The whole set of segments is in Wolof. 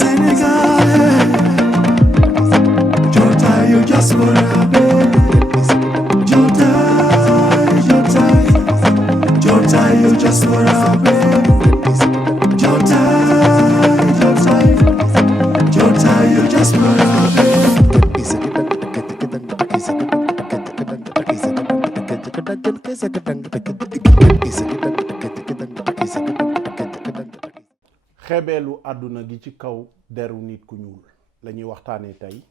Senegal, Jota, you just wanna be. Jota, Jota, you just wanna be. Jota, Jota, you just wanna be. xeebeelu àdduna gi ci kaw deru nit ku ñuul la ñuy waxtaanee tey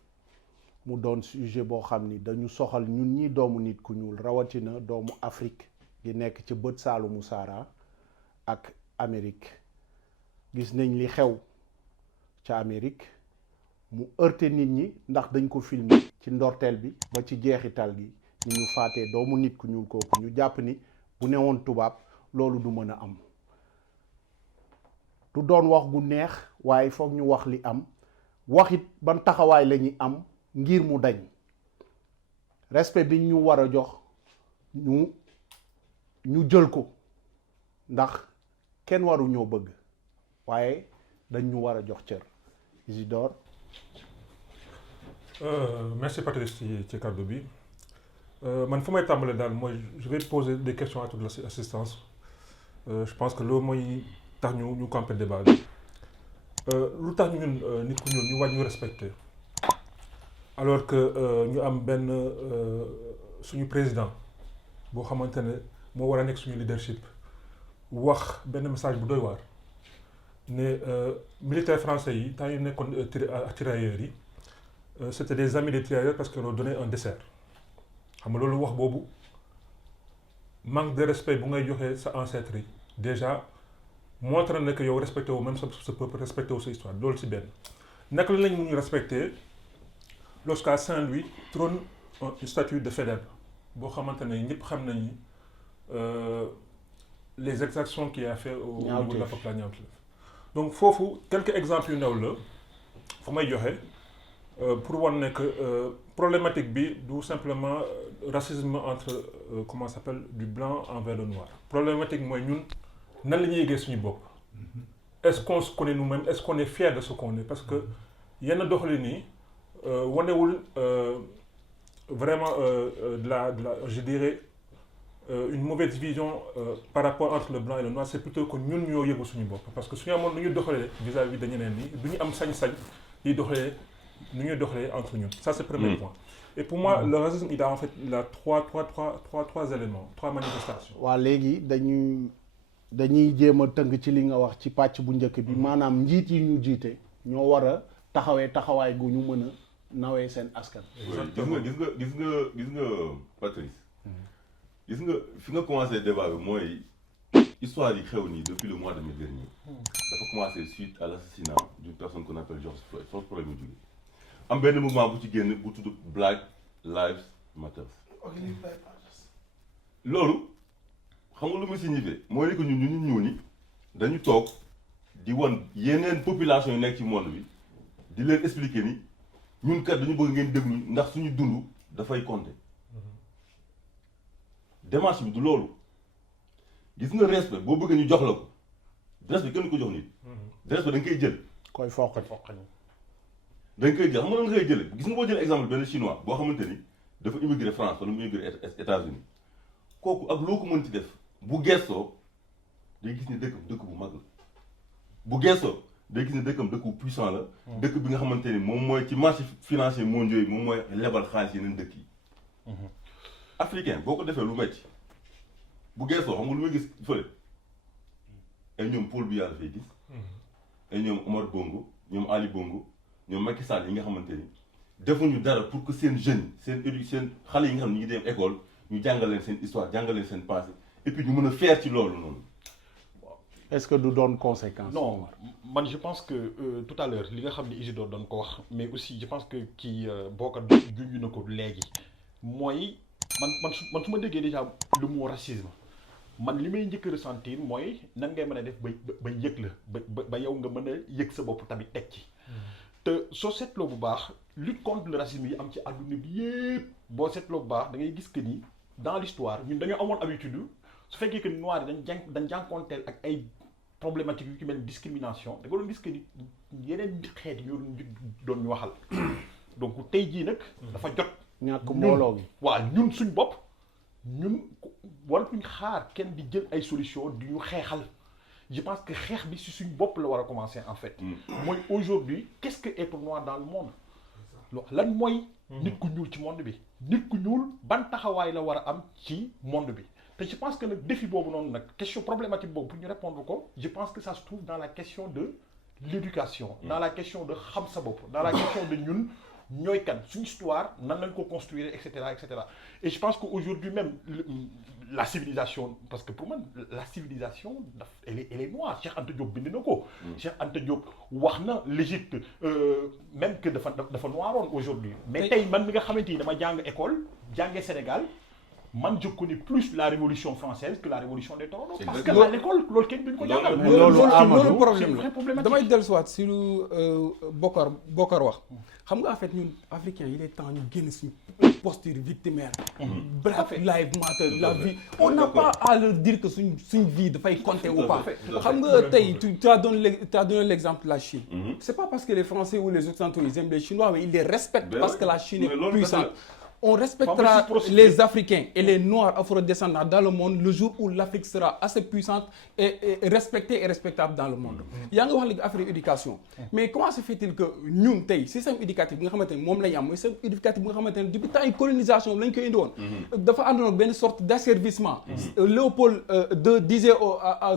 mu doon sujet boo xam ni dañu soxal ñun ñi doomu nit ku ñuul rawatina doomu Afrique gi nekk ci bët saalumu Sahara ak Amérique gis nañ li xew ca Amérique mu heurté nit ñi ndax dañ ko filmer ci ndorteel bi ba ci jeexital gi ni ñu faatee doomu nit ku ñuul kooku ñu jàpp ni bu newoon tubaab loolu du mën a am du doon wax gu neex waaye foog ñu wax li am waxit ban taxawaay la ñuy am ngir mu dañ respect bi ñu war a jox ñu jël ko ndax kenn waru ñoo bëgg waaye dañ ñu war a jox cër Isidore. Merci Patrice ci kàddu bi man fu may tàmbalee daal mooy je vais poser des questions à toute l'assistance je pense que loolu mooy tax ñu camper débat bi lu tax ñun nit ku ñuul ñu war ñu respecter alors que ñu am benn suñu président boo xamante ne moo war a nekk suñu leadership wax benn message bu doy waar ne militaires français yi temps yu nekkoon tirailleurs yi c'était des amis des tirailleurs parce que leur donné un dessert xam nga loolu wax boobu manque de respect bu ngay joxee sa ancêtre yi déjà montre na que yow respecté wu même sa peuple respecté wu sa histoire loolu si benn naka la lañ mun ñu respecté lorsqu'à Saint-Louis trône une statue de Faidherbe boo xamante ne ñëpp xam nañu les exactions qu'il a fait au niveau de la Fapal ñaawteef donc foofu quelques exemples yu ndaw la fu may joxe pour wan ne que problématique bi du simplement racisme entre comment ça s'appelle du blanc envers le noir problématique mooy ñun nan la ñuy yëgee suñu bopp est-ce qu'on se connaît nous-mêmes est-ce qu'on est fier de ce qu'on est parce que yenn doxalin yi wanewul vraiment de la je dirais une mauvaise vision par rapport entre le blanc et le noir c'est plutôt que ñun ñoo yëgu suñu bopp parce que suñu amoon nu ñu doxalee vis-à-vis de ñeneen ñi du ñu am sañ-sañ di doxalee nu ñuy doxalee entre ñun ça c'est le premier point et pour moi le racisme il a en fait il a trois éléments trois manifestations. waa léegi dañuy jéem a tënk ci li nga wax ci pàcc bu njëkk bi maanaam njiit yi ñu jiite ñoo war a taxawaay gu ñu mën a nawee seen askan. gis nga Patrice. gis nga fi nga commencé débat bi mooy histoire yi xew nii depuis le mois de mai dernier. dafa commencé suite à l'assassinat d'une personne qu'on appelle George Floyd foofu problème yu jógee am benn mouvement bu ci génn bu tudd Black Lives Matter. loolu. xam nga lu muy signifié mooy que ñun ñuul ñi dañu toog di wan yeneen population yi nekk ci monde bi di leen expliquer ni ñun kat dañu bëgg ngeen déglu ndax suñu dund dafay compter démarche bi du loolu gis nga respect boo bëggee ñu jox la ko respect kenn ko jox nit. respect da nga koy jël. koy foqal da nga koy jël xam nga da nga koy jëlee gis nga boo jëlee exemple benn chinois boo xamante ni dafa immigré France wala mu immigré États-Unis kooku ak loo ko mën ci def. bu gestoo day gis ne dëkk bu mag la bu gestoo day gis ne dëkkam dëkk bu puissant la dëkk bi nga xamante ni moom mooy ci marché financier mondiaux yi moom mooy lebal xaalis yeneen dëkk yi africain boo ko defee lu metti bu gestoo xam nga lu may gis fële ay ñoom Paul Biya dafay gis ay ñoom Omar Bongo ñoom Ali Bongo ñoom Macky Sall yi nga xamante ni defuñu dara pour que seen jeunes seen xale yi nga xam ne ñu ngi dem école ñu jàngal leen seen histoire jàngal leen seen passé et puis ñu mën a faire ci loolu noonu. est-ce que du doon conséquence. non man je pense que tout à l'heure li nga xam ne Isidore doon ko wax mais aussi je pense que kii bokkat junj na ko léegi mooy man su ma déggee déjà le mot racisme man li may njëkk a ressentir mooy nan ngay mën a def ba yëg la ba yow nga mën a yëg sa bopp tamit teg ci. te soo seetloo bu baax lutte contre le racisme yi am ci àdduna bi yépp boo seetloo bu baax da ngay gis que ni dans l'histoire ñun dañoo amoon habitude su fekkee que noir yi dañ jànkoonteel ak ay problématiques yu ci mel discrimination da nga doon gis que ni yeneen xeet yoo doon ñu waxal donc tey jii nag dafa jot ñàkk mbooloo gi waaw ñun suñ bopp ñun waratuñ xaar kenn di jël ay solution di ñu xeexal je pense que xeex bi si suñ bopp la war a commencer en fait mooy aujourd'hui qu'est-ce que être noir dans le monde lan mooy nit ku ñuul ci monde bi nit ku ñuul ban taxawaay la war a am ci monde bi te je pense que nag défi boobu noonu nag question problématique boobu pour ñu répondre ko je pense que ça se trouve dans la question de l'éducation dans la question de xam sa bopp dans la question de ñun ñooy kan suñu histoire nan lañ ko construire et cetera et je pense que aujourd'hui même la civilisation parce que pour moi la civilisation elle est noire Cheikh Anta Diop bind na ko Cheikh Anta Diop wax na l'Égypte même que dafa noiroon aujourd'hui mais tey man mi nga xamante ni dama jàng école jàngee Sénégal man je connais plus la révolution française que la révolution des Toronto parce que à l'école loolu kenn duñ ko jàngal loolu problème la damay dellusiwaat si lu Bokar wax xam nga en fait ñun africains il est temps ñu génn suñu posture victimaire Black Lives Matter la vie on n'a pas à leur dire que suñ vie dafay compter ou pas xam nga tey tu as donné l'exemple de la Chine c'est pas parce que les Français ou les Occidentaux ils aiment les Chinois mais ils les respectent parce que la Chine est puissante. On respectera les Africains et les Noirs afro-descendants dans le monde le jour où l'Afrique sera assez puissante et respectée et respectable dans le monde. yaa ngi wax léegi affaire éducation. mais comment se fait-il que ñun tey système éducatif bi nga xamante ne moom la ñu am mooy système éducatif bi nga xamante ne depuis temps yi colonisation bi la ñu koy indi woon. dafa àndoon benn sorte d'asservissement. Léopold II disait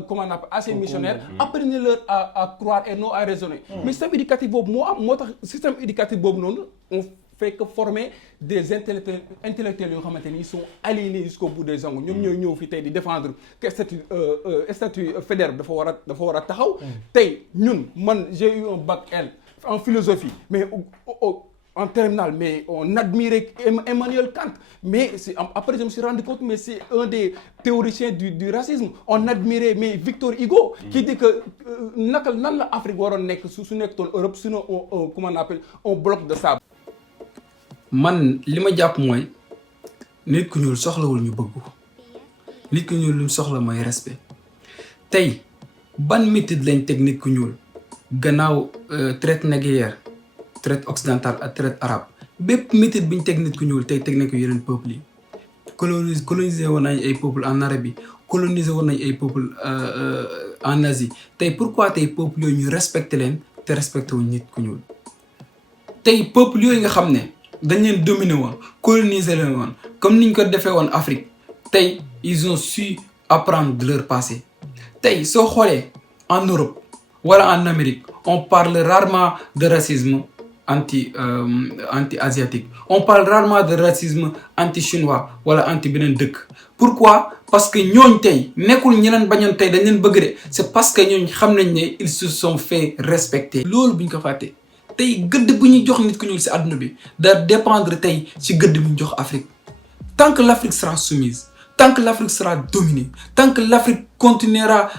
comment on appelle à ses missionnaires. apprenez-leur à croire et non à raisonner. mais système éducatif boobu moo am moo tax système éducatif boobu noonu fait que former des intellectuels yoo xamante ni ils sont aliénés jusqu'au bout des ongles ñoom ñooy ñëw fi tey di défendre que statut Faidherbe dafa war a taxaw tey ñun man j'ai eu un bac L en philosophie mais en terminale mais on admirait Emmanuel Kant mais après je me suis rendu compte mais c'est un des théoriciens du racisme on admirait mais Victor Hugo qui dit que nan la Afrique waroon nekk su nekkoon Europe sinon comment on appelle un bloc de sable. man li ma jàpp mooy nit ku ñuul soxlawul ñu bëgg ko nit ku ñuul lu soxla mooy respect tey ban méthode lañ teg nit ku ñuul gannaaw traite négrière traite occidentale ak traite arabe bépp méthode bi ñu teg nit ku ñuul tey teg nañ ko yeneen peuples yi colonisé woon nañ ay peuples en Arabie colonisé woon nañ ay peuples en Asie tey pourquoi tey peuples yooyu ñu respecté leen te respecté wuñ nit ku ñuul tey peuples yooyu nga xam ne dañ leen dominer woon coloniser leen woon comme niñ ko defee woon Afrique tey ils ont su apprendre de leur passé tey soo xoolee en Europe wala en Amérique on parle rarement de racisme anti-asiatique on parle rarement de racisme anti-chinois wala anti beneen dëkk pourquoi parce que ñooñ tey nekkul ñeneen bañoon tey dañ leen bëgg de c'est parce que ñooñ xam nañ ne ils se sont fait respecter loolu buñ ko fàtte tey gëdd bu ñuy jox nit ku ñuul ci àdduna bi da dépendre tey ci gëdd bu ñu jox Afrique tant que l'Afrique sera soumise tant que l'Afrique sera dominée tant que l'Afrique continuera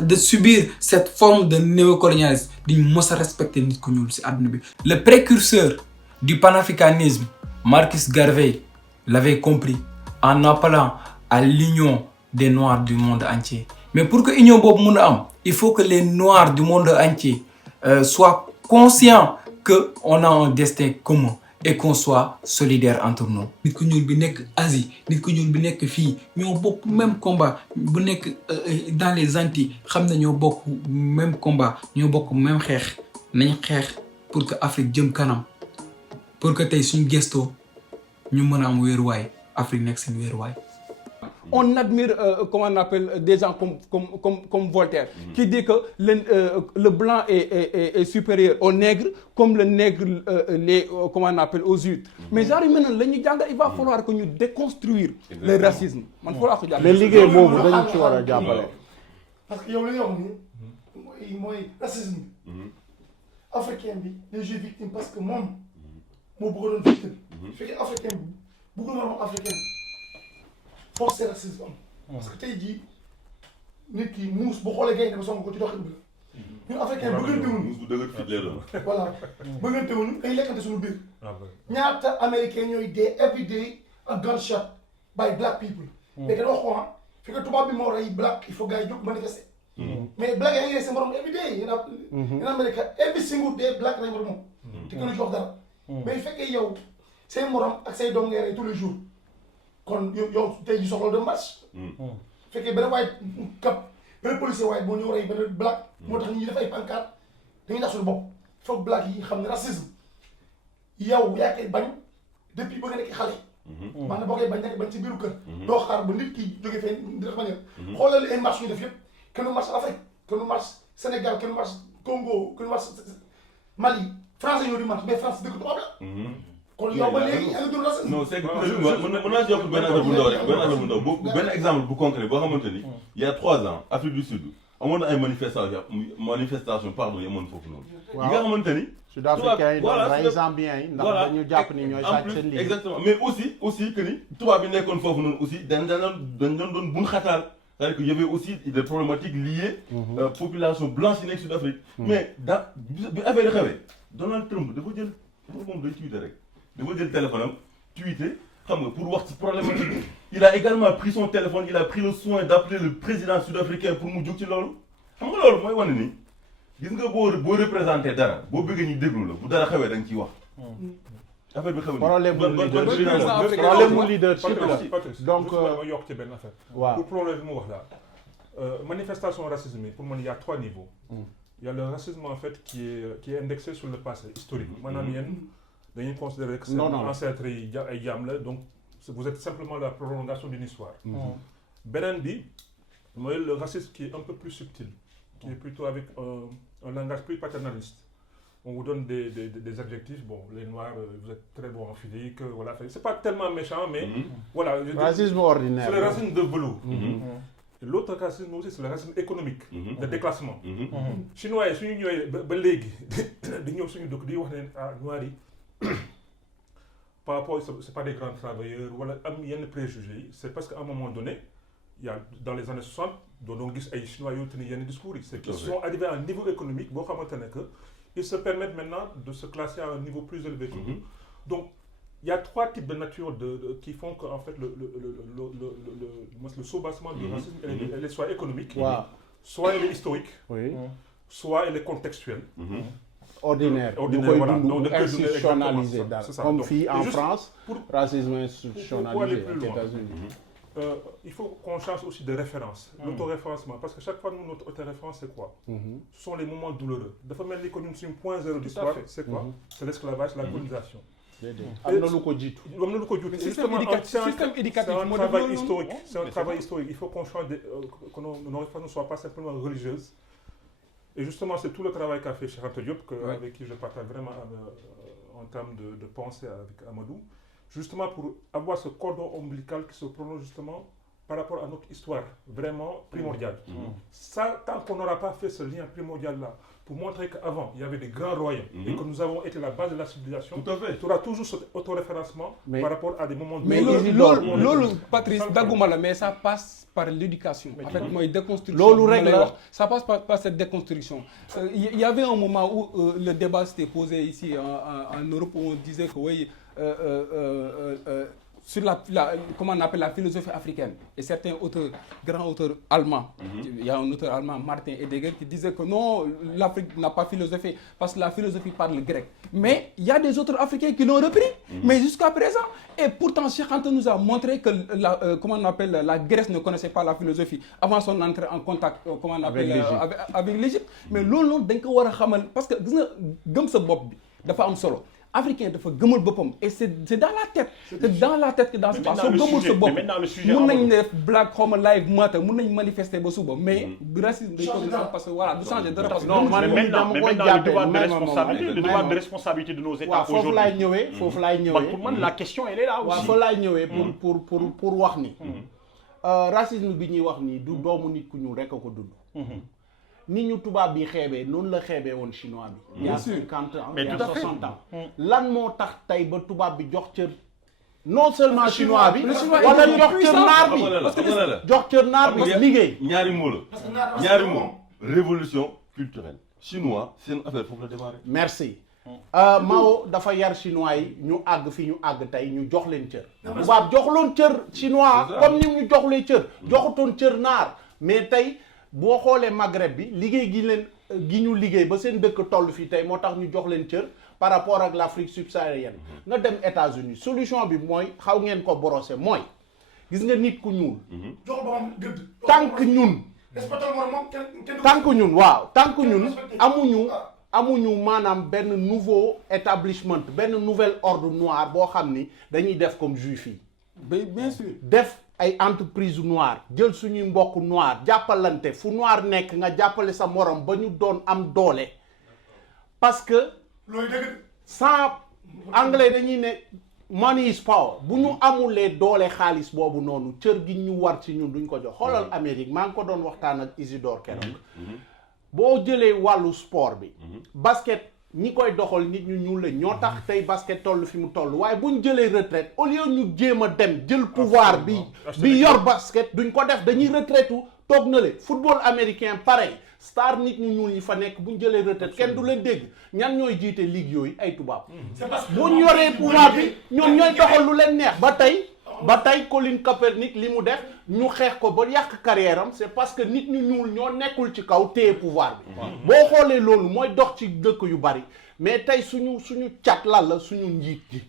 de subir cette forme de néocolonialisme diñ mës a respecter nit ku ñuul ci àdduna bi. Le précurseur du panafricanisme Marcus Garvey l'avait compris en appelant à l'union des Noirs du monde entier mais pour que union boobu mën a am il faut que les Noirs du monde entier soient conscient que on a un destin commun et qu'on soit solidaire entre nous. nit ku ñuul bi nekk Asie nit ku ñuul bi nekk fii ñoo bokk même combat bu nekk dans les Antilles xam na ñoo bokk même combat ñoo bokk même xeex nañ xeex pour que Afrique jëm kanam pour que tey suñ gestoo ñu mën a am wéeruwaay Afrique nekk seen wéeruwaay. On admire, comment on appelle, des gens comme Voltaire, qui dit que le blanc est supérieur au nègre, comme le nègre comment on appelle, aux huîtres. Mais genre, maintenant, il va falloir que nous déconstruire le racisme. mais liggéey boobu dañu ci war a jàppale. parce que yow li nga wax nii mooy racisme africain bi les juifs victimes parce que moom moo bëgg doon victime. su fekkee africain bi bëgg na moom africain force racisme am. parce que tey jii nit ki muus bu xoolee gaynde ba song ko ci doxin bi la. ñun africain bëggantewuñu. muus bu dëgër fit lay doon. voilà bëggantewuñu day lekkante suñu biir. ñaata américain ñooy dee every day a gunshot by black people. mais dañoo wax ko fi que tubaab bi moo rey black il faut gars yi jóg manifester mais black yaa ngi seen morom every day in America every single day black nañ morom te kenn ci wax dara mais fekkee yow seen morom ak say doom ngay rey tous les jours kon yow tey ji soxla de marche fekkee benn waay kap benn policier waay boo ñëw rey benn black moo tax ñi def ay pancarte dañuy nax suñu bopp foog black yi xam ne racisme yow yaa koy bañ depuis ba nga nekk xale maanaam boo koy bañ nekk bañ ci biiru kër doo xaar ba nit ki jóge fee di def manière xoolal ay marche ñu def yëpp kenn marche Afrique kenn marche Sénégal kenn marche Congo kenn marche Mali français ñoo di marche mais France dëkk tubaab la kon yow ba léegi yaa ngi dund racisme non c'est que mën naa ci yokk benn affaire bu ndaw rek benn affaire bu ndaw benn exemple bu concret boo xamante ni il y a 3 ans Afrique du Sud amoon na ay manifestation pardon yi amoon foofu noonu yi nga xamante ni Sud-Africains yi doon rey Zambiens yi ndax dañu jàpp ni ñooy sàcc seen liggéey exactement mais aussi que ni tubaab bi nekkoon foofu noonu aussi dañ doon bun xataal c'est-à-dire que y avait aussi des problématiques liées population blanche yi nekk Sud-Afrique mais bi affaire yi xewee Donald Trump dafa jël moom day tweeter rek dafa jël téléphone am tweeter xam nga pour wax ci problématique il a également pris son téléphone il a pris le soin d'appeler le président sud-africain pour mu jóg ci loolu xam nga loolu mooy wane ni gis nga boo représenté dara boo bëggee ñu déglu la bu dara xewee da nga ciy wax affaire bi xew problème mu leadership la donc ma yokk ci benn affaire waaw pour problème bi mu wax là manifestation racisme pour moi il y a 3 niveaux il y a le racisme en fait qui est indexé sur le passé historique maanaam yéen dañuy considérer que seen ancêtres yi ay jaam la donc vous êtes simplement la prolongation d'une histoire beneen bi mooy le racisme qui est un peu plus subtil qui est plutôt avec un langage plus paternaliste on vous donne des adjectifs bon les noirs vous êtes très bons en physique voilà c'est pas tellement méchant mais voilà racisme ordinaire c'est le racisme de velours l'autre racisme aussi c'est le racisme économique de déclassement chinois yi suñu ñëwee ba léegi di ñëw suñu dëkk di wax ne noirs yi par rapport c'est pas des grands travailleurs wala am yenn préjugés yi c'est parce qu'à un moment donné il y a dans les années 60 doon gis ay chinois yoo te ni yenn discours yi c'est qu'ils sont arrivés à un niveau économique boo xamante ne que ils se permettent maintenant de se classer à un niveau plus élevé que nous donc il y a 3 types de nature qui font que en fait le soubassement du racisme elle est soit économique soit elle est historique soit elle est contextuelle ordinaire ñu koy dund institutionnalisé daal comme fii en France racisme institutionnalisé aux États-Unis il faut qu'on change aussi de référence l'autoréférencement parce que chaque fois nous notre autoréférence c'est quoi ce sont les moments douloureux dafa mel ni que ñun suñu point zéro d'histoire c'est quoi c'est l'esclavage la colonisation am na lu ko jiitu système éducatif c'est un travail historique il faut qu'on change que nos références ne soient pas simplement religieuses et justement c'est tout le travail qu'a fait Cheikh Anta Diop avec qui je partage vraiment en termes de pensée avec Amadou justement pour avoir ce cordon ombilical qui se prolonge justement par rapport à notre histoire vraiment primordiale ça tant qu'on n'aura pas fait ce lien primordial là pour montrer qu'avant il y avait des grands royaumes et que nous avons été la base de la civilisation tout à fait tu auras toujours cet autoréférencement par rapport à des moments mais loolu Patrice dagguma la mais ça passe par l'éducation en fait mooy déconstruction loolu rek la ça passe par cette déconstruction il y avait un moment où le débat s'était posé ici en Europe où on disait que oui sur la comment on appelle la philosophie africaine et certains auteurs grands auteurs allemands il y a un auteur allemand Martin Heidegger qui disait que non l'Afrique n'a pas philosophie parce que la philosophie parle grec mais il y a des auteurs africains qui l'ont repris mais jusqu'à présent et pourtant Cheikh Anta nous a montré que comment on appelle la Grèce ne connaissait pas la philosophie avant son entrée en contact comment on appelle avec l'Égypte mais loolu noonu dañ ko war a xamal parce que gis nga gëm sa bopp bi dafa am solo africain dafa gëmal boppam et c'est dans la tête c'est dans la tête que dans ce pas soo gëmul sa bopp mun nañ def black xawma live matter mun nañ manifester ba suba mais racisme dañ ko parce que voilà du changer dara parce que non man maintenant le devoir de responsabilité de nos États aujourd'hui foofu laay ñëwee pour man la question elle est là aussi foofu laay ñëwee pour wax ni racisme bi ñuy wax ni du doomu nit ku ñuul rek a ko dund ni ñu tubaab bi xeebee noonu la xeebee woon chinois bi. il y a 50 ans il y a 60 ans. lan moo tax tey ba tubaab bi jox cër non seulement chinois bi. wala jox cër naar bi jox cër naar bi liggéey. ñaari mots la ñaari mots révolution culturelle chinois seen affaire foofu la démarré. merci. Mao dafa yar chinois yi ñu àgg fi ñu àgg tey ñu jox leen cër. tubaab joxuloon cër chinois comme ni ñu joxulee cër. joxutoon cër naar mais tey. boo xoolee Maghreb bi liggéey gi ñu liggéey ba seen dëkk toll fii tey moo tax ñu jox leen cër par rapport ak l'Afrique subsaharienne nga dem États-Unis solution bi mooy xaw ngeen ko brosser mooy gis nga nit ku ñuul jox ba am gëdd. tànk ñun tànk ñun waaw tànk ñun amuñu maanaam benn nouveau établissement benn nouvel ordre noir boo xam ni dañuy def comme juif yi bien sûr def ay entreprise noire jël suñuy mbokk noir jàppalante fu noir nekk nga jàppale sa morom ba ñu doon am doole parce que loolu dëgg sans anglais dañuy ne money is power bu ñu amulee doole xaalis boobu noonu cër gi ñu war ci ñun duñ ko jox xoolal Amérique maa ngi ko doon waxtaan ak Isidore keroog boo jëlee wàllu sport bi basket ñi koy doxal nit ñu ñuul la ñoo tax tey basket toll fi mu toll waaye buñ jëlee retraite au lieu ñu jéem a dem jël pouvoir bi yor basket duñ ko def dañuy retraite toog na le football américain pareil star nit ñu ñuul ñi fa nekk buñ jëlee retraite kenn du leen dégg ñan ñooy jiite ligue yooyu ay tubaab buñ yoree pouvoir bi ñoom ñooy doxal lu leen neex ba tey Colin Kaepernick li mu def ñu xeex ko ba yàq carrière am c'est parce que nit ñu ñuul ñoo nekkul ci kaw téye pouvoir bi boo xoolee loolu mooy dox ci dëkk yu bari mais tey suñu cat lan la suñu njiit ji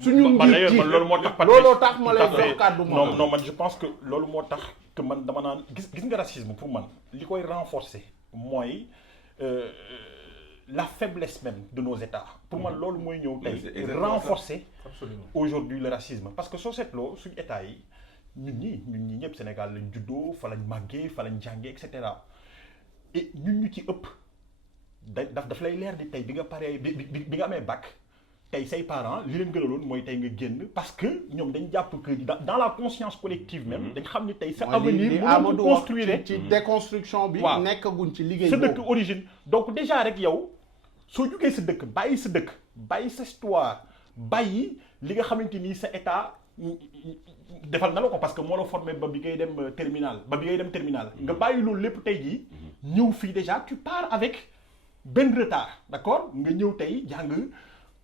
suñu njiit ji looloo tax ma lay jox kàddu non man je pense que loolu moo tax que man dama naan gis nga racisme pour man li koy renforcer mooy la faiblesse même de nos États pour moi loolu mooy ñëw tey renforcer aujourd'hui le racisme parce que soo seetloo suñu État yi ñun ñi ñëpp Sénégal lañ juddoo fa lañ màggee fa lañ jàngee et cetera et ñun ñu ci ëpp daf lay leer di tey bi nga paree bi nga amee bac tey say parents li leen gënaloon mooy tey nga génn parce que ñoom dañ jàpp que dans la conscience collective même dañ xam ni tey sa avenir mënoo ko construire ci déconstruction bi nekkaguñ ci liggéey sa dëkk origine donc déjà rek yow soo jugee sa dëkk bàyyi sa histoire bàyyi li nga xamante ni sa état defal na la ko parce que moo la formé ba bi ngay dem terminal nga bàyyi loolu lépp tey jii ñëw fii déjà tu pars avec benn retard d'accord nga ñëw tey jàng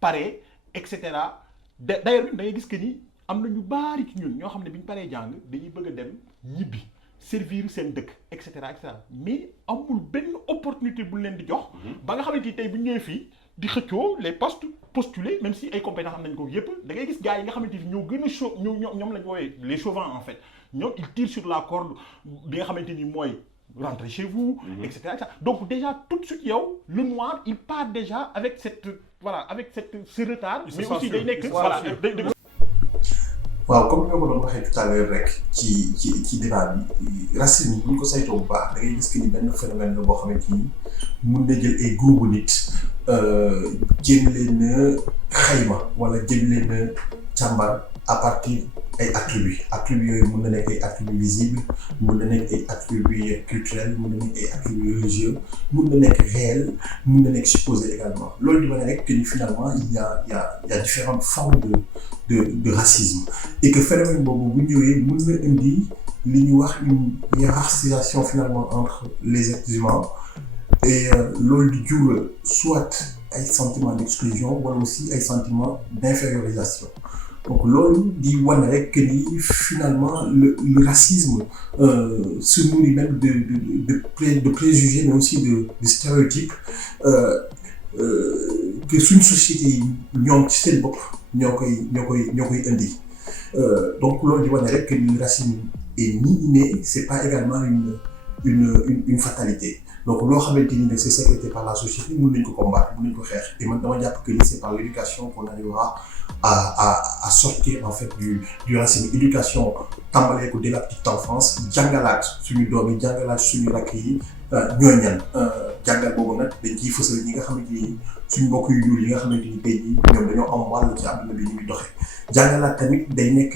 pare et cetera d'ailleurs da ngay gis que ni am na ñu baari ci ñun ñoo xam ne bi ñu paree jàng dañuy bëgg a dem ñibbi servir seen dëkk et cetera mais amul benn opportunité bu leen di jox ba nga xamante ni tey bu ñu ñëwee fii di xëccoo les postes postulés même si ay compétences am nañ ko yëpp da ngay gis gars yi nga xamante ni ñoo gën a ñoom lañ woowee les chauvins en fait ñoom ils tirent sur la corde bi nga xamante ni mooy rentrez chez vous et cetera donc déjà tout de suite yow le noir il part déjà avec ce retard mais aussi day nekk voilà waaw comme ni ma ko doon waxee tout à l'heure rek ci débat bi racisme bu ñu ko saytoo bu baax da ngay gis que ni benn phénomène la boo xamante ni mun na jël ay groupe nit jéem leen a xayma wala jéem leen a càmbar à partir ay attributs yooyu mun na nekk ay attributs visibles mun na nekk ay attributs culturels mun na nekk ay attributs religieux mun na nekk réel mun na nekk supposé également loolu di wane rek que ni finalement il y a différentes formes de racisme et que phénomène boobu bu ñëwee mun na indi li ñuy wax une hiérarchisation finalement entre les êtres humains et loolu di jur soit ay sentiments d'exclusion wala aussi ay sentiments d'infériorisation donc loolu di wane rek que ni finalement le racisme se nourrit même de préjugés mais aussi de stéréotypes que suñ société yi ñoom ci seen bopp ñoo koy indi donc loolu di wane rek que le racisme est ni inné c'est pas également une fatalité donc loo xamante ni c'est sécrété par la société mën nañ ko combattre mën nañ ko xeex et man dama jàpp que ni c'est par l'éducation qu'on arrivera à sortir en fait du racisme. Éducation tàmbalee ko dès la petite enfance jàngalaat suñu doom yi jàngalaat suñu rakk yi ñooy ñan jàngal boobu nag dañ ciy fësal ñi nga xamante ni suñu mbokk yu ñuul yi nga xamante ni tey jii ñoom dañoo am wàll ci àdduna bi ñu ngi doxee jàngalaat tamit day nekk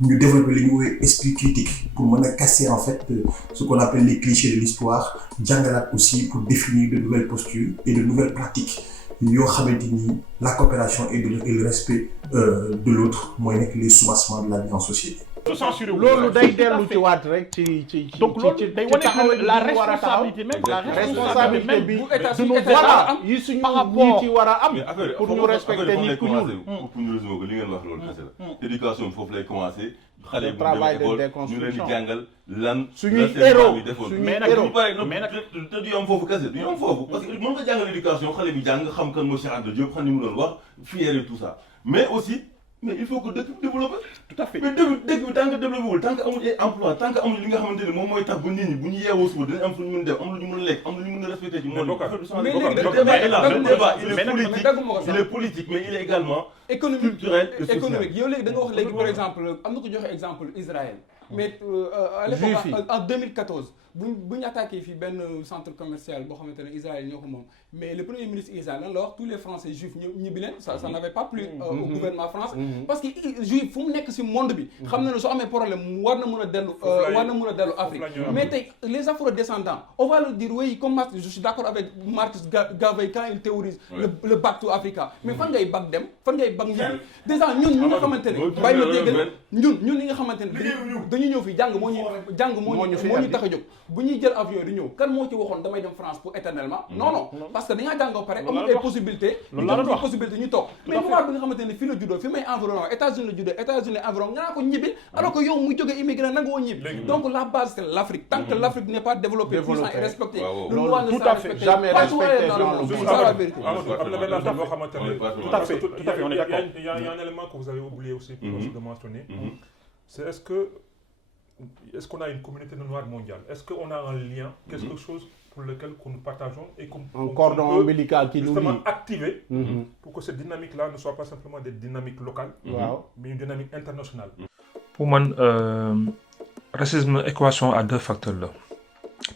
ñu développer li ñu woowee esprit critique pour mën a casser en fait ce qu'on appelle les clichés de l'histoire jàngalaat aussi pour définir de nouvelles postures et de nouvelles pratiques yoo xamante ni la coopération et le respect de l'autre mooy nekk les soubassements de la vie en société. su censuré wu. loolu day dellu ci waat rek ci donc loolu day wane la responsabilité même la responsabilité bi bu état duñu état voilà am yi suñu par rapport ñi ci war a am mais affaire pour ñu respecter nit ku ñuul. pour ñu résumer ko li ngeen wax loolu kese la. éducation bi foofu lay commencé. xale bu travail de ñu leen di déconstruction jàngal lan. suñuy héros defoon mais nag bu pare te du yom foofu kese du yom foofu parce que mën nga jàngal éducation xale bi jàng xam kan mooy Cheikh Anta Diop xam ni mu doon wax fier et tout ça mais aussi mais il faut que dëkk bi développé. tout à fait mais dëkk bi tant que développé wul tant que amul ay emploi tant que amul li nga xamante ne moom mooy tax ba nit ñi bu ñu yeewoo suba dinañ am fu ñu mën def am lu ñu mën a lekk am lu ñu mën a respecté ci monde il est politique mais il est également culturel et social. économique yow léegi da nga wax léegi par exemple am na ko joxe exemple Israël mais à l'époque en 2014 bu ñu attaqué fii benn centre commercial boo xamante ne Israël ñoo ko moom mais le premier ministre Israël lan la wax tous les Français juifs ñibbi leen ça n'avait pas plu au gouvernement France parce que juif fu mu nekk si monde bi xam na ne soo amee problème war na mën a dellu Afrique mais tey les afro-descendants on va le dire oui comme Marx je suis d'accord avec Marx Garvey quand il théorise le back to Africa mais fan ngay back dem fan ngay back ñibbi déjà ñun ñi nga xamante ne bàyyi ma déggal ñun ñi nga xamante ne dañu ñëw fii jàng moo ñu tax a jóg bu ñuy jël avion di ñëw kan moo ci waxoon damay dem France pour éternellement non parce que da ngaa jàng ba pare amul ay possibilité ñu toog mais moment bi nga xamante ne fii la juddoo fi may environnement États-Unis la juddoo États-Unis environnement nga naa ko ñibbi alors que yow muy jógee immigré nanga woo ñibbi donc la base c'est l'Afrique tant que l'Afrique n'est pas développée puissant et respectée le loi ne sera respectée partout dans le monde c'est ça la vérité. am na benn affaire boo xamante ne tout à fait on est d'accord. Il y a un élément que vous avez oublié aussi de mentionner c'est est-ce qu'on a une communauté noire mondiale? Est-ce qu'on a un lien, quelque chose pour lequel nous partageons et un cordon ombilical qui nous lie justement activer pour que cette dynamique-là ne soit pas simplement des dynamiques locales, mais une dynamique internationale. Pour moi, racisme équation à deux facteurs là.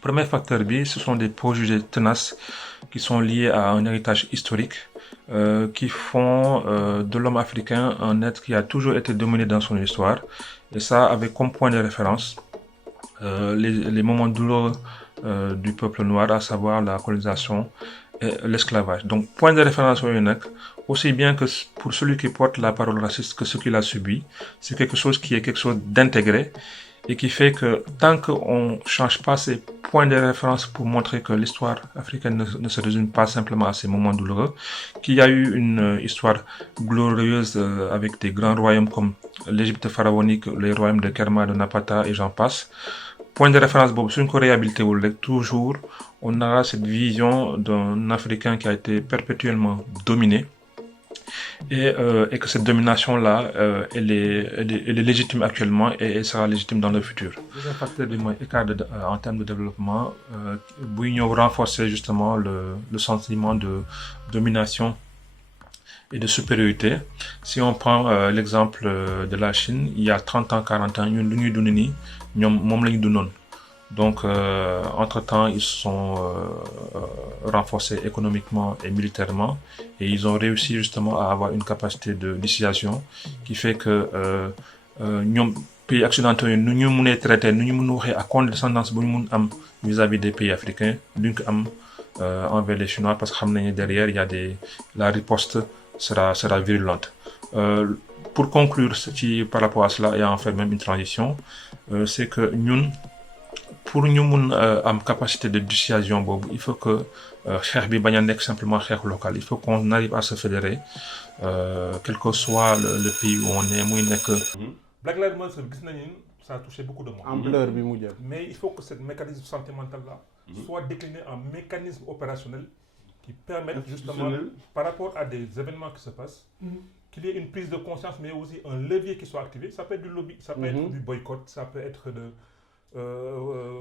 Premier facteur B, ce sont des préjugés tenaces qui sont liés à un héritage historique qui font de l'homme africain un être qui a toujours été dominé dans son histoire. Et ça avec comme point de référence les moments douloureux du peuple noir, à savoir la colonisation et l'esclavage. Donc point de référence aussi bien que pour celui qui porte la parole raciste que ce qu'il a subi, c'est quelque chose d'intégré et qui fait que tant qu'on ne change pas ces points de référence pour montrer que l'histoire africaine ne se résume pas simplement à ces moments douloureux, qu'il y a eu une histoire glorieuse avec des grands royaumes comme l'Égypte pharaonique, les royaumes de Kerma, de Napata et j'en passe. Point de référence, c'est une réhabilité où toujours on aura cette vision d'un Africain qui a été perpétuellement dominé. Et que cette domination-là, elle est légitime actuellement et elle sera légitime dans le futur. Deuxième facteur de écart en termes de développement, nous renforcer justement le sentiment de domination et de supériorité. Si on prend l'exemple de la Chine, il y a 30 ans, 40 ans, donc, entre-temps, ils se sont renforcés économiquement et militairement et ils ont réussi justement à avoir une capacité de dissuasion qui fait que nous, pays occidentaux, nous pouvons traiter, nous pouvons à condescendance vis-à-vis des pays africains, envers les Chinois parce que derrière, il y a la riposte sera virulente. Pour conclure par rapport à cela et en faire même une transition, c'est que nous, pour nous avoir capacité de dissuasion, il faut que simplement local. Il faut qu'on arrive à se fédérer, quel que soit le pays où on est. Black Lives Matter, ça a touché beaucoup de monde. Mais il faut que ce mécanisme sentimental-là soit décliné en mécanisme opérationnel qui permette justement, par rapport à des événements qui se passent, qu'il y ait une prise de conscience, mais aussi un levier qui soit activé. Ça peut être du lobby, ça peut être du boycott, ça peut être de...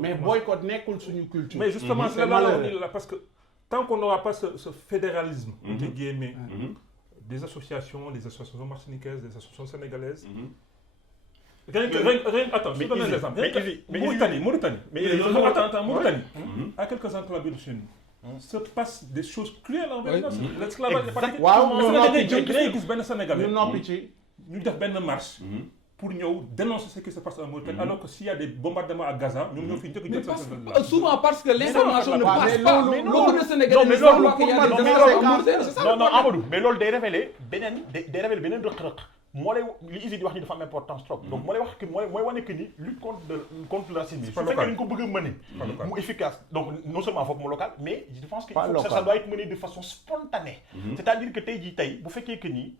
mais boycott n'est qu'une culture. Mais justement, c'est là parce que tant qu'on n'aura pas ce fédéralisme, des associations martiniquaises, des associations sénégalaises, attends, je te donne un exemple. Mauritanie. Mauritanie, à quelques enclaves de chez nous, se passe des choses cruelles envers nous. L'esclavage est parti. Nous avons une marche pour nous dénoncer ce qui se passe en Mauritanie, alors que s'il y a des bombardements à Gaza, nous nous finissons de souvent parce que l'information ne passe pas. Beaucoup de Sénégalais ne savent pas qu'il y a des non, Amadou, mais l'ol des révélé benen rek moo lay li Izzy di wax ni dafa am importance trop. donc moo lay wax que mooy wane que ni lutte contre le racisme. su fekkee dañ ko bëgg a mener. mu efficace donc non seulement foog mu local mais je pense que ça doit être mené de façon spontanée. c'est-à-dire que tey jii tey bu fekkee que ni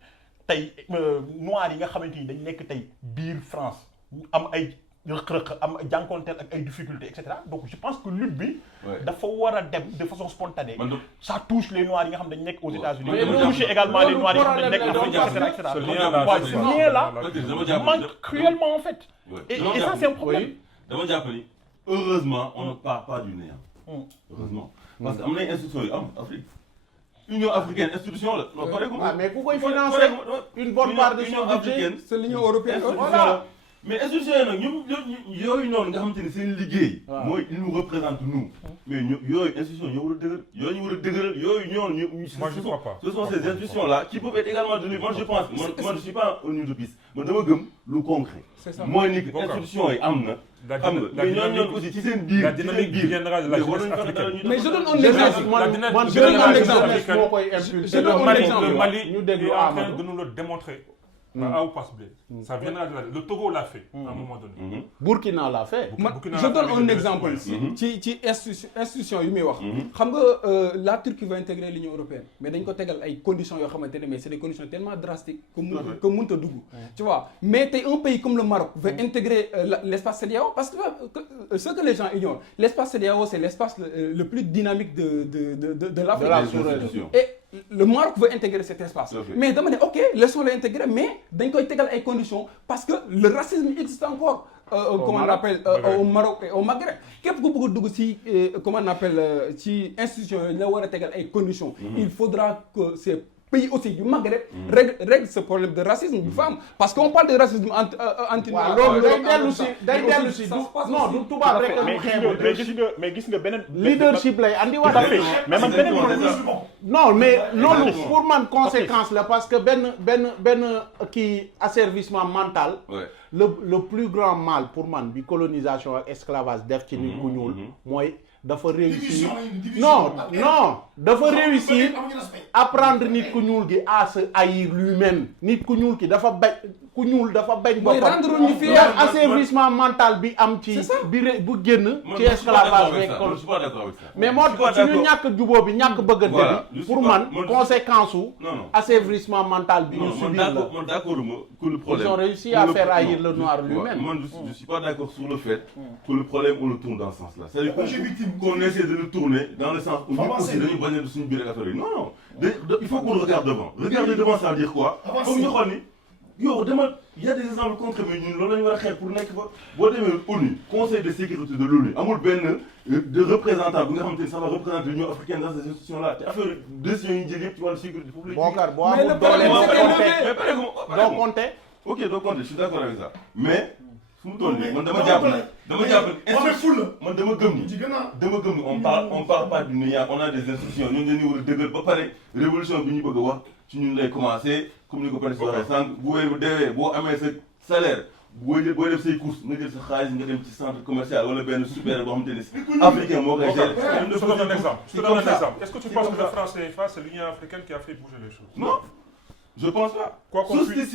tey noirs yi nga xamante ni dañ nekk tey biir France am ay rëq-rëq am jànkonteel ak ay difficultés et cetera donc je pense que lutte bi. dafa war a dem de façon spontanée. ça touche les noirs yi nga xam dañ nekk aux États-Unis mais touche également les noirs yi nga xam dañ nekk et cetera. ce lien-là manque cruellement en fait. et ça c'est un problème. dama jàpp ni heureusement on ne part pas du néant. heureusement parce que am na institutions yu am Afrique. Union africaine institution la. non pare ko mais ku koy financer une bonne part de son budget c'est l'Union européenne. voilà mais institution yi nag ñoom yooyu noonu nga xamante ni seen liggéey. mooy ils nous représentent nous. mais yooyu institution ñoo war a dëgër yooyu ñu war a dëgëral yooyu ñoonu moi je crois pas. ce sont ces institutions là qui peuvent être également données. moi je pense man je suis pas un utopiste man dama gëm lu concret. c'est ça mooy ni que institution yi am na. xam nga mais ñooñu aussi ci seen biir. la dynamique viendra de la jeunesse africaine. mais je donne un exemple. man je donne un exemple moo koy impulser. Le Mali est en train de nous le démontrer. A ou passe B. Ça viendra de là. Le Togo l'a fait à un moment donné. Burkina l'a fait. Je donne un exemple ci institution yu muy wax. xam nga la Turquie va intégrer l'Union européenne mais dañ ko tegal ay conditions yoo xamante ne mais c'est des conditions tellement drastiques que mënut a dugg. tu vois mais tey un pays comme le Maroc veut intégrer l'espace CEDEAO parce que ce que les gens ignorent l'espace CEDEAO c'est l'espace le plus dynamique de l'Afrique. Et le Maroc veut intégrer cet espace. Mais dama ne ok laissons-le intégrer mais dañ koy tegal ay conditions parce que le racisme existe encore. Comment on appelle au Maroc et au Maghreb képp ku bëgg a dugg ci comment on appelle ci institution yooyu la war a tegal ay conditions. il faudra que ces pays aussi du Maghreb règle ce problème de racisme bu fa am parce qu'on parle de racisme anti loolu day dellu si non du tubaab rek mais gis nga beneen leadership lay andi wax mais man beneen non mais loolu pour man conséquence la parce que benn kii asservissement mental le plus grand mal pour man bi colonisation ak esclavage def ci nit ku ñuul mooy dafa réussir non dafa réussir apprendre nit ku ñuul gi à se haïr lui-même nit ku ñuul ki dafa bañ ku ñuul dafa bañ boppam ndax asservissement mental bi am ci bu génn ci esclavage rek mais moo suñu ñàkk jubóo bi ñàkk bëggante bi pour man conséquence u asservissement mental bi ñu subir la d'accord que le problème ils ont réussi à faire haïr le noir lui-même. Moi je suis pas d'accord sur le fait que le problème on le tourne dans ce sens-là. C'est-à-dire qu'on essaie de le tourner dans le sens où nous aussi dañuy bañ a suñu biir catholique. Non il faut qu'on regarde devant. Regarder devant ça veut dire quoi? Foog ñu xool ni yow dama il y a des exemples concrets mais ñun loolu la ñu war a xeex pour nekk fa boo demee ONU conseil de sécurité de l'ONU amul benn de représentant bi nga xamante ni ça va représenter l'Union africaine dans ces institutions-là te affaire décisions yi ñu jël yëpp ci wàllu sécurité foofu la. Bokar boo amul doole doo compter. ok doo compter je suis d'accord avec ça mais fu mu toll nii man dama jàpp man dama gëm ni on parle pas du néant on a des institutions ñun dañuy war a dëgër ba pare révolution bi ñu bëgg a wax ci ñun lay commencer comme ni ko Prince waxee sànq bu weer bu deewee boo amee sa salaire booy def say courses nga jël sa xaalis nga dem ci centre commercial wala benn super boo xamante ni africain moo koy gérer. Je te donne un exemple. Est-ce que tu penses que le franc CFA c'est l'Union africaine qui a fait bouger les choses? Non. Je pense pas. Quoi qu'on puisse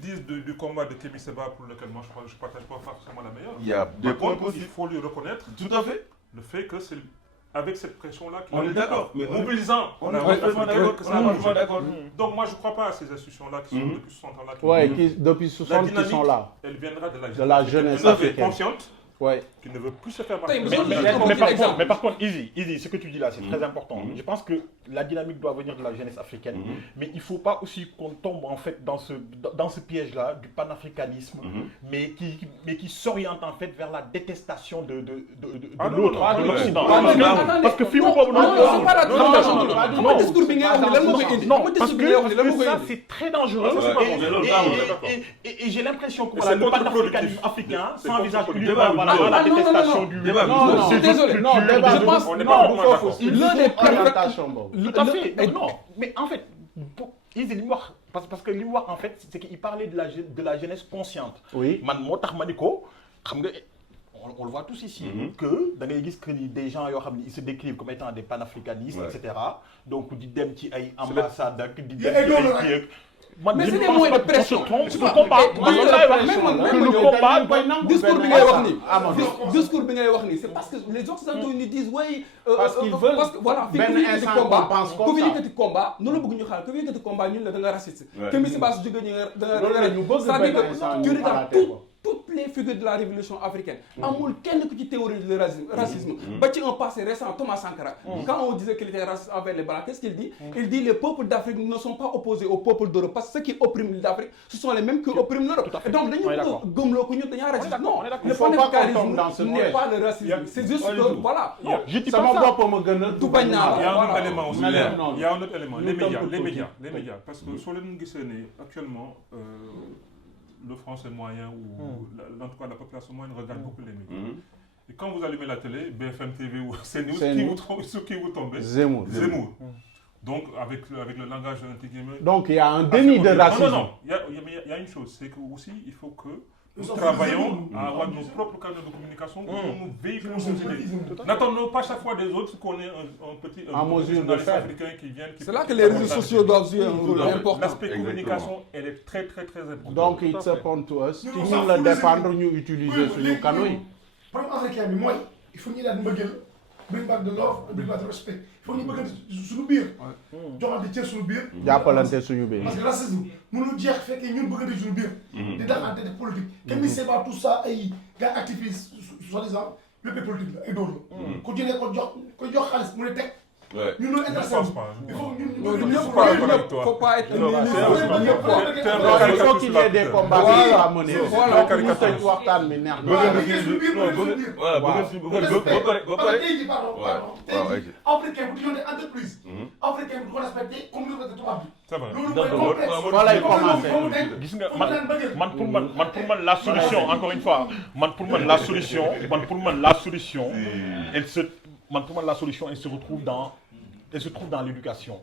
dire du combat de Kémy Séba pour lequel moi je partage pas forcément la meilleure. Il y a des points positifs. Il faut lui reconnaître. Tout à fait. Le fait que c'est avec cette pression-là qu'il on est d'accord. Mais mobilisant. On est parfaitement d'accord. Donc moi je crois pas à ces institutions-là qui sont depuis 60 ans là. Ouais, depuis 60 qui sont là. Elle viendra de la jeunesse africaine. Consciente. Ouais. Qui ne veut plus se faire marcher. Mais par contre, Izzy, ce que tu dis là, c'est très important. Je pense que la dynamique doit venir de la jeunesse africaine, mais il ne faut pas aussi qu'on tombe en fait dans ce piège-là du panafricanisme, mais qui s'oriente en fait vers la détestation de l'autre, de l'Occident. Parce que ça c'est très dangereux. Et j'ai l'impression que le panafricanisme africain s'envisage uniquement la détestation du... Non, désolé, non, je pense... On n'est pas vraiment d'accord. L'un des perfects... Tout à fait. Non, mais en fait, parce que li mu wax en fait, c'est qu'il parlait de la jeunesse consciente. Oui. Man moo tax ma ni ko, xam nga, on le voit tous ici, que da ngay gis que des gens yoo xam ne ils se décrivent comme étant des panafricanistes, etc. Donc di dem ci ay ambassades ak di dem ci ay mais c'est des moyens de pression. Le combat discours bi ngay wax nii discours bi ngay wax nii c'est parce que les Occidentaux ils nous disent oui parce qu'ils veulent parce que voilà fii ku fi yëkkati combat ku fi yëkkati combat noonu la bëgg ñu xaar ku fi yëkkati combat ñun la da nga raciste te mi si baa su jógee ñu da nga c'est-à-dire que tu regardes toutes les figures de la révolution africaine amul kenn ku ci théorie le racisme ba ci un passé récent Thomas Sankara quand on disait qu'il était raciste envers les blancs qu'est-ce qu'il dit il dit les peuples d'Afrique ne sont pas opposés aux peuples d'Europe parce que ceux qui oppriment l'Afrique ce sont les mêmes qui oppriment l'Europe et donc dañu gëmloo ko ñun dañaa raciste non le panafricanisme n'est pas le racisme c'est juste que voilà je dis sama pas bopp ma gën a du bañ naa il y a un autre la élément aussi il y a un autre élément les médias parce que soo leen gisee ne actuellement le français moyen ou en tout cas la population moyenne regarde beaucoup les médias. Et quand vous allumez la télé, BFM TV ou CNews, qui vous tombez Zemmour. Donc avec le langage entre guillemets. Donc il y a un déni de racisme. Non, il y a une chose, c'est que aussi il faut que nous travaillons à avoir nos propres canaux de communication pour nous véhiculer nos idées. N'attendons pas chaque fois des autres qu'on ait un petit journaliste africain qui vienne. C'est là que les réseaux sociaux doivent jouer un rôle important. L'aspect communication, elle est très très très important. Donc it's upon us ci ñun la dépendre ñu utiliser suñu canaux yi. problème africain bi mooy il faut ñu daal mbëggeel bring back the love bring back the respect il faut ñu bëggante suñu biir. joxante cër suñu biir. jàppalante suñu biir. parce que racisme mënul jeex fekkee ñun bëggante suñu biir. di daxante def politique. kenn mi c'est pas tout ça ay gars activistes soi-disant lépp politique la ay dóor la. ku jëlee ko jox xaalis mu ne teg. ñun loolu intéressé il faut ñun faut pas être il faut qu'il y ait des combats à mener. voilà waxtaan bi neex africain bu diggante entreprise africain bu ko respecté comme ni ko tubaab bi. C'est vrai. Voilà, il commence. gis nga man pour man la solution encore une fois pour man la solution elle se retrouve dans l'éducation.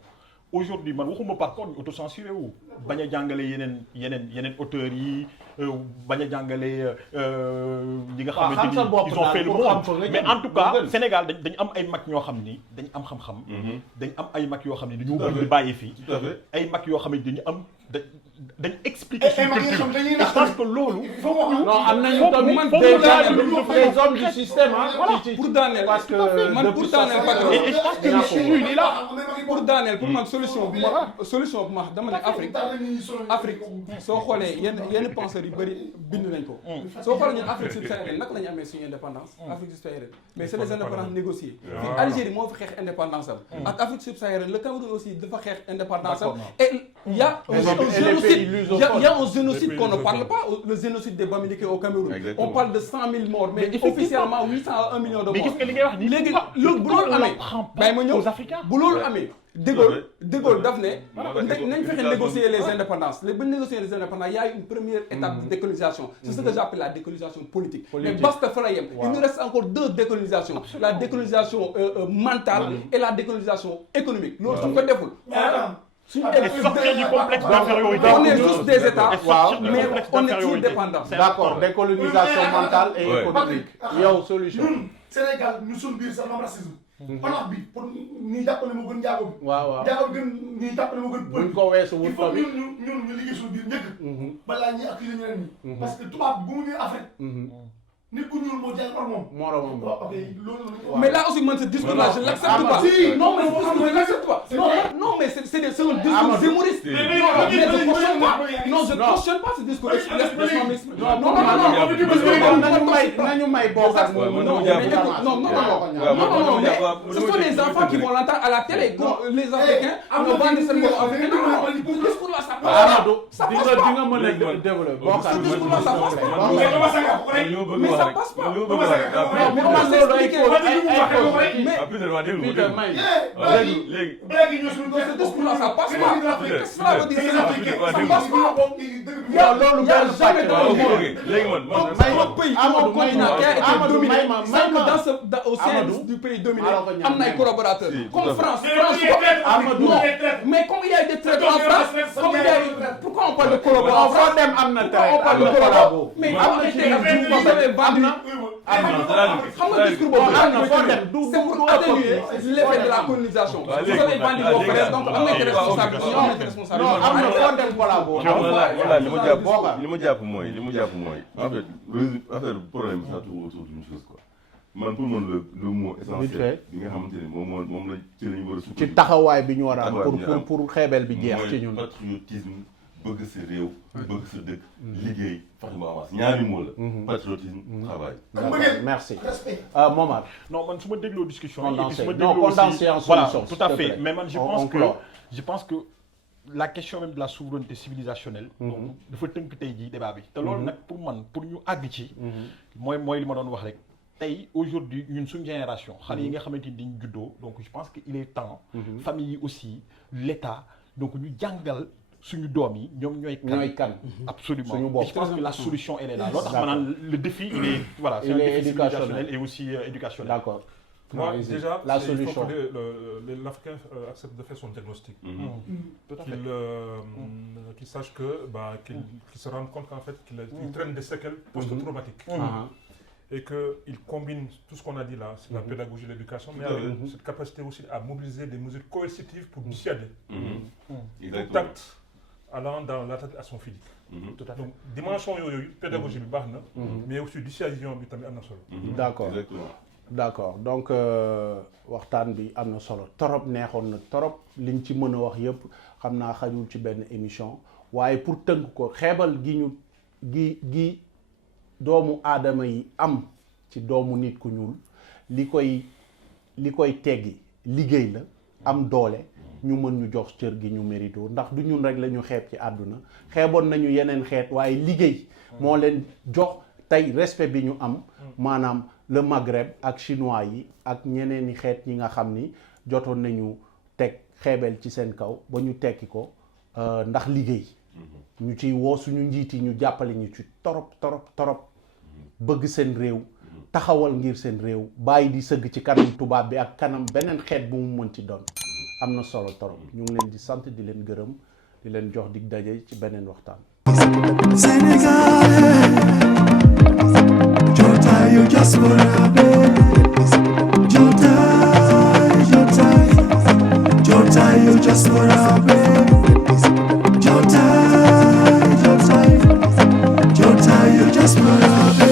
Aujourd'hui man waxuma par contre autocensuré wu bañ a jàngale yeneen auteurs yi bañ a jàngale ñi nga xamante ni ils ont fait le monde mais en tout cas Sénégal dañ am ay mag ñoo xam ni dañ am xam-xam dañ am ay mag yoo xam ni dañoo bëgg bàyyi fii ay mag yoo xam ni dañu am dañ expliquer suñu culture et je pense que loolu non am nañu tamit des hommes du système pour daaneel parce que man pour daaneel patron et je pense que le sujet il est là pour daaneel pour man solution bu ma dama ne Afrique soo xoolee yenn penseurs yu bëri bind nañ ko soo xoolee ñun Afrique subsaharienne naka la ñu amee suñu indépendance Afrique subsaharienne mais c'est les indépendances négociées fii Algérie moo fi xeex indépendance am ak Afrique subsaharienne le Cameroun aussi dafa xeex indépendance am et il y a un génocide qu'on ne parle pas, le génocide des Bamileke au Cameroun. Exactement. On parle de 100 000 morts, mais officiellement 800 à 1 million de morts. mais gis nga li ngay wax nii léegi loolu bu loolu amee aux Africains bu loolu amee De Gaulle daf ne nañ fexe négocier les indépendances léegi ba négocier les indépendances il y a une première étape de décolonisation c'est ce que j'appelle la décolonisation politique mais basta fa la yem il nous reste encore deux décolonisations la décolonisation mentale et la décolonisation économique loolu su ko deful et sortir du complexe d'infériorité. On est tous des États, mais on est tous dépendants. D'accord, décolonisation mentale et économique. Yow solution. Sénégal ñu suñu biir sax am racisme. Panax bi pour ñu jàppale moo gën njaago bi. waaw njaago bi gën ñu jàppale moo gën pël. buñ ko weesu wut il faut ñun ñu liggéey suñu biir njëkk. balaa ñuy accuser ñeneen ñi. parce que tubaab bu mu ñëwee Afrique. nit ku ñuul moo jël moromam. ok loolu. mais là aussi man ce discours là je l'accepte pas. non mais je l'accepte pas. non mais c'est un discours zémouriste. Non je cautionne pas ce discours. Non nañu may bokk ce sont les enfants qui vont l'entendre à la télé les Africains nous vendent seen bopp africain. Non ce discours là ça passe pas. Ça passe pas. di nga mën a développer. Ce discours là ça passe pas. Mais ça passe pas. Mais on va s'expliquer. Ce discours-là, ça passe pas. Qu'est-ce que cela veut dire? Ça passe pas. Il y a jamais dans le monde. Notre pays, un continent qui a été dominé, sans que au sein du pays dominé, on a des collaborateurs. Comme France. Non. Mais comme il y a des traités en France, pourquoi on parle de collaborateurs en France? Pourquoi on parle de collaborateurs? Mais vous avez vendu xam nga discours boobu am na foo dem c'est pour atténuer l'effet de la colonisation. Vous avez vendu vos frères donc am na ci responsabilité ñoo am na ci responsabilité. non am na foo dem collabo. voilà li ma jàpp mooy en fait affaire problème ça tourne autour d'une chose quoi man pour man le mot essentiel bi nga xamante ne moom la ci lañu war a sukkandiku ci taxawaay bi ñu war a am pour xeebel bi jeex ci ñun. patriotisme bëgg sa réew bëgg sa dëkk liggéey fexe mu avance ñaari mots la patriotisme travail. d'accord merci Momar. non man su ma dégloo discussion yi et puis su ma non dégloo condensé en aussi voilà solution, tout à s'il te fait plaît. mais man je pense que la question même de la souveraineté civilisationnelle donc dafa tënk tey jii débat bi te loolu nag pour man pour ñu àgg ci mooy li ma doon wax rek tey aujourd'hui ñun suñu génération xale yi nga xamante ni dañ juddoo donc je pense que il est temps famille yi aussi l'État donc ñu jàngal suñu doom yi ñoom ñooy kan absolument et je pense que la solution elle est là loolu tax ma naan le défi il est voilà c'est un défi civilisationnel et aussi éducationnel. D'accord. Moi, déjà, la solution. solution. Il faut que l'Africain accepte de faire son diagnostic. Tout à fait. Qu'il sache qu'il se rende compte qu'en fait, qu'il traîne des séquelles post-traumatiques. Et qu'il combine tout ce qu'on a dit là, c'est la pédagogie, l'éducation, mais avec cette capacité aussi à mobiliser des mesures coercitives pour dissuader. Tout acte allant dans l'attaque à son physique. Tout à fait. Donc, dimension pédagogie, mais aussi dissuasion, d'accord. D'accord donc waxtaan bi am na solo torop neexoon na torop liñ ci mën a wax yëpp xam naa xajul ci benn émission waaye pour tënk ko xeebal gi doomu aadama yi am ci doomu nit ku ñuul li koy teggi liggéey la am doole ñu mën ñu jox cër gi ñu mérito ndax du ñun rek la ñu xeeb ci àdduna xeeboon nañu yeneen xeet waaye liggéey moo leen jox tey respect bi ñu am maanaam le Maghreb ak chinois yi ak ñeneen i xeet ñi nga xam ni jotoon nañu teg xeebel ci seen kaw ba ñu tekki ko ndax liggéey ñu ciy woo suñu njiit yi ñu jàppale ñu ci torop bëgg seen réew taxawal ngir seen réew bàyyi di sëgg ci kanam tubaab bi ak kanam beneen xeet bu mu mën ci doon am na solo torop ñu ngi leen di sant di leen gërëm di leen jox dig daje ci beneen waxtaan. You just wanna be Jota, you just wanna be Jota, you just wanna be